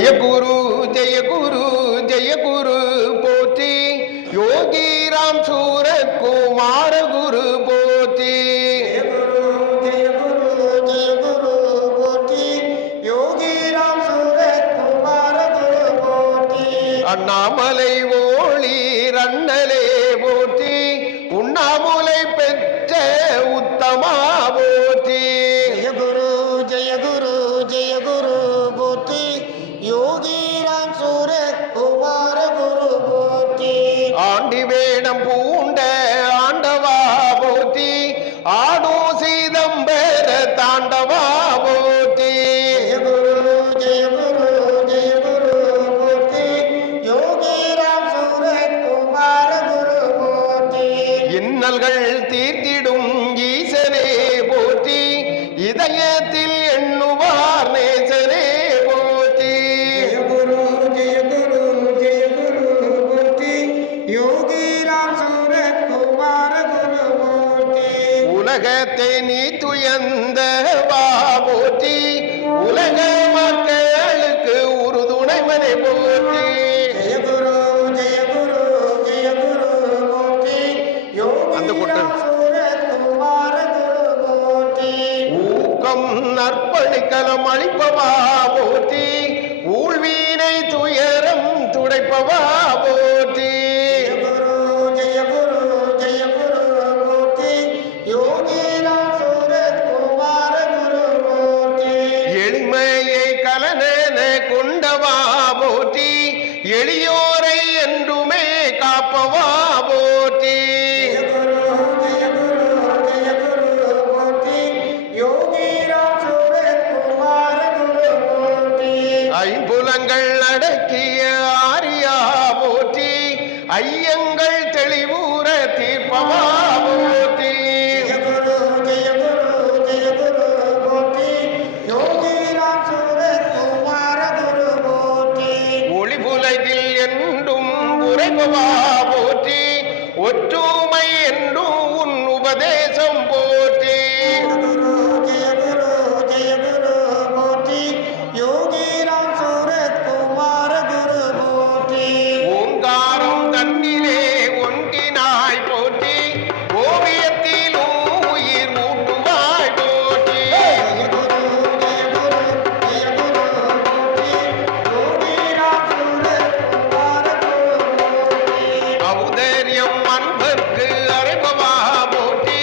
जय गुरु पोती योगी राम सूरत कुमार गुरु पोती जय गुरु पोती योगी राम सूरत कुमार गुरु पोती अण्णामலை ஓளி ரன்னலே போற்றி உண்ணாமுலை பெற்ற உத்தமா போற்றி जय गुरु पोती योगी राम सूरत कुमार गुरु पोती ஆண்டி வேடம் பூண்ட ஆண்டவா போற்றி ஆடோ சீதம்பர தாண்டவா போற்றி जय गुरु पोती योगी राम सूरत कुमार गुरु पोती இன்னல்கள் தீர்த்திடும் ஈசனே போற்றி இதயத்தில் எண்ணுவார் நேசனே போற்றி जय गुरु पोती योगी राम सूरत कुमार गुरु पोती உலகத்தை நீ துயந்தவா போற்றி உலக மக்களுக்கு உறுதுணைவனை போற்றி जय गुरु पोती அந்த योगी கொட்டு. राम सूरत कुमार गुरु पोती ஊக்கம் நற்பணிக்கலம் அளிப்பவா போற்றி ஊழ்வீனை துயரம் துடைப்பவா போற்றி जय गुरु पोती योगी राम सूरत कुमार गुरु पोती எளிமையை கலனென கொண்டவா போற்றி எளியோரை என்றுமே காப்பவா போற்றி जय गुरु पोती योगी राम सूरत कुमार गुरु पोती ஐம்புலங்கள் அடக்கிய ஆரியா போற்றி ஐயங்கள் தெளிவூர தீர்ப்பவா போற்றி जय गुरु पोती योगी राम सूरत कुमार गुरु पोती ஒளிபுலகில் என்றும் உரைபவா போற்றி ஒற்றுமை என்றும் உன் உபதேசம் போற்றி जय गुरु पोती योगी राम सूरत कुमार गुरु पोती ஓங்காரம் தன்னிலே ஒன்றினாய் போற்றி ஓவியத்திலும் உயிர் ஊட்டுவாய் போற்றி जय गुरु पोती योगी राम सूरत कुमार गुरु पोती ஔதரியம் அன்பர்க்கு அறைபவா போற்றி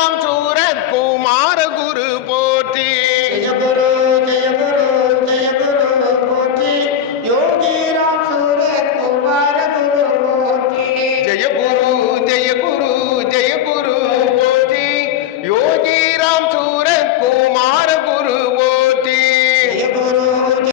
யோகிராம் சூரத்